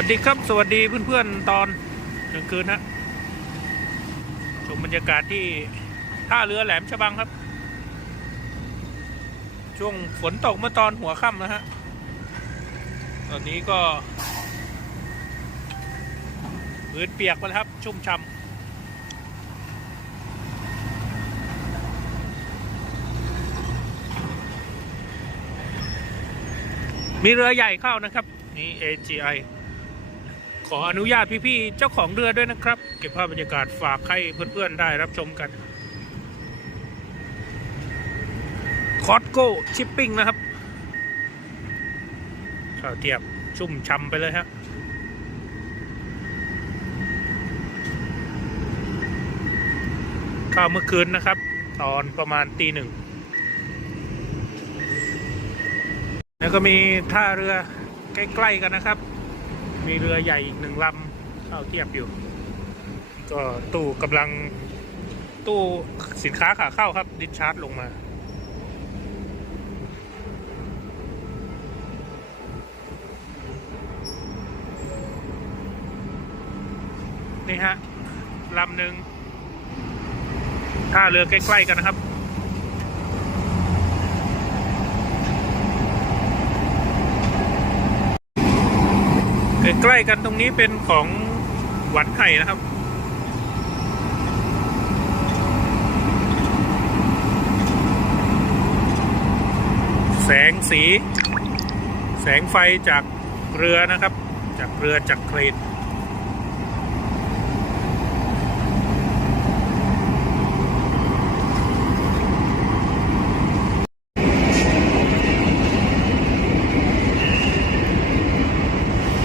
วัสดีครับ สวัสดีเพื่อนๆตอนกลางคืนฮะชมบรรยากาศที่ท่าเรือแหลมฉบังครับ ช่วงฝนตกเมื่อตอนหัวค่ำนะฮะ ตอนนี้ก็พื้นเปียกไปแล้วครับ ชุ่มช่ำมีเรือใหญ่เข้านะครับ นี่ AGI ขออนุญาตพี่ๆเจ้าของเรือด้วยนะครับ เก็บภาพบรรยากาศฝากให้เพื่อนๆได้รับชมกันคอ s โก้ชิปปิ้งนะครับข้าวเทียบชุ่มช่ำไปเลยฮะข้าวเมื่อคืนนะครับ ตอนประมาณตีหนึ่งแล้วก็มีท่าเรือใกล้ ๆ กันนะครับ มีเรือใหญ่อีกหนึ่งลำเข้าเทียบอยู่ ก็ตู้กำลังตู้สินค้าขาเข้าครับ ดิชาร์จลงมา นี่ฮะลำหนึ่งท่าเรือใกล้ ๆ กันนะครับ ใกล้กันตรงนี้เป็นของหวันไห่นะครับ แสงสี แสงไฟจากเรือนะครับ จากเรือจากเครน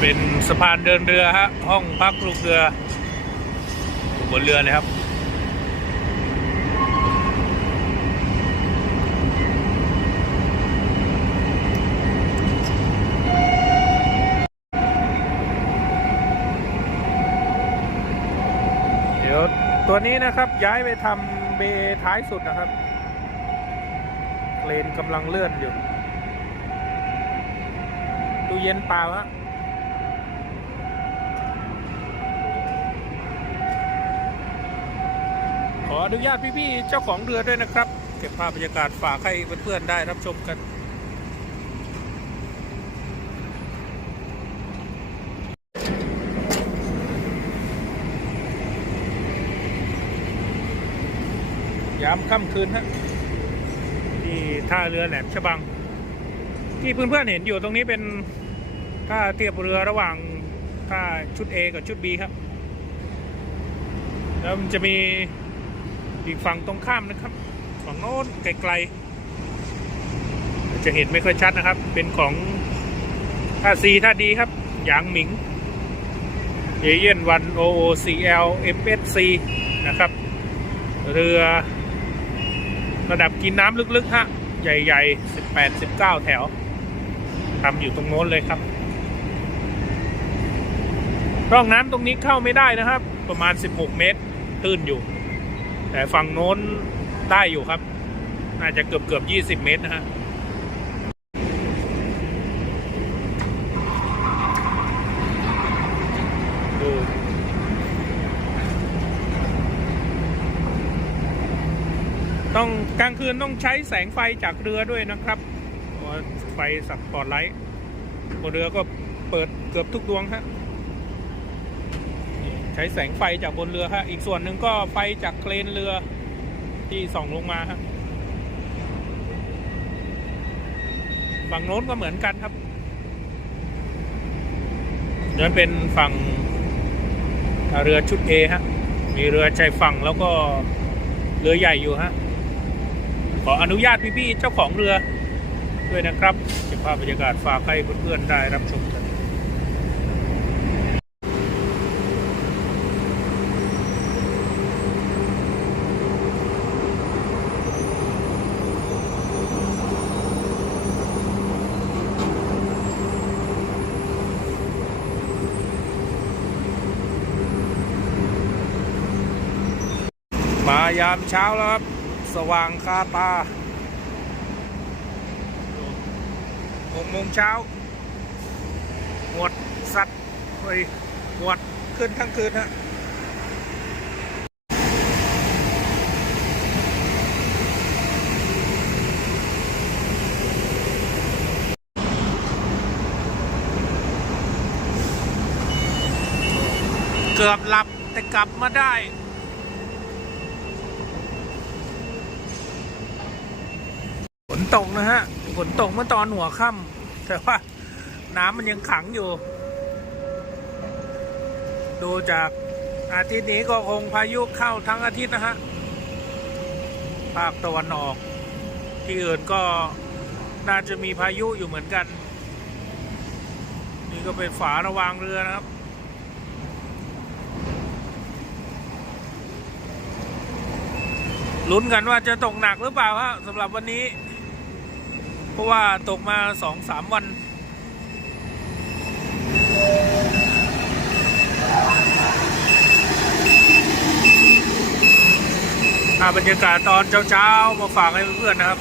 เป็นสะพานเดินเรือฮะห้องพักลูกเรืออยู่บนเรือเลยครับเดี๋ยวตัวนี้นะครับย้ายไปทำเบท้ายสุดนะครับเครนกำลังเลื่อนอยู่ตู้เย็นเปล่าฮะ ออนุญาตพี่ๆเจ้าของเรือด้วยนะครับ เก็บภาพบรรยากาศฝากให้เพื่อนๆได้รับชมกันยามค่ำคืนฮะที่ท่าเรือแหลมฉบัง ที่เพื่อนๆเห็นอยู่ตรงนี้เป็นท่าเทียบเรือระหว่างท่าชุด A กับชุด B ครับ แล้วมันจะมี อีกฝั่งตรงข้ามนะครับ ฝั่งโน้นไกลๆ จะเห็นไม่ค่อยชัดนะครับ เป็นของท่าซีท่าดีครับ หยางหมิงเอเย่นวันโอโอซีเอลเอฟเอสซีนะครับ เรือระดับกินน้ำลึกๆ ฮะ ใหญ่ๆ 18-19 แถวทำอยู่ตรงโน้นเลยครับ ร่องน้ำตรงนี้เข้าไม่ได้นะครับ ประมาณ 16 เมตร ตื้นอยู่ แต่ฝั่งโน้นได้อยู่ครับ น่าจะเกือบเกือบ20เมตรนะฮะต้องกลางคืนต้องใช้แสงไฟจากเรือด้วยนะครับ ไฟสับปอดไลท์บนเรือก็เปิดเกือบทุกดวงฮะ ใช้แสงไฟจากบนเรือฮะอีกส่วนหนึ่งก็ไฟจากเครนเรือที่ส่องลงมาฮะฝั่งโน้นก็เหมือนกันครับนั่นเป็นฝั่งเรือชุด A ฮะ มีเรือชายฝั่งแล้วก็เรือใหญ่อยู่ฮะ ขออนุญาตพี่ๆเจ้าของเรือด้วยนะครับ เก็บภาพบรรยากาศฝากให้เพื่อนๆได้รับชม มายามเช้าแล้วครับ สว่างคาตาหกโมงเช้าหมดสัตว์ไปหวดขึ้นทั้งคืนฮะเกือบหลับแต่กลับมาได้ ฝน ตกนะฮะ ฝนตกเมื่อตอนหัวค่ำแต่ว่าน้ำมันยังขังอยู่ ดูจากอาทิตย์นี้ก็คงพายุเข้าทั้งอาทิตย์นะฮะ ภาคตะวันออก ที่อื่นก็น่าจะมีพายุอยู่เหมือนกัน นี่ก็เป็นฝาระวางเรือนะครับลุ้นกันว่าจะตกหนักหรือเปล่าฮะสำหรับวันนี้ เพราะว่าตกมาสองสามวัน บรรยากาศตอนเช้าๆ มาฝากให้เพื่อนๆนะครับ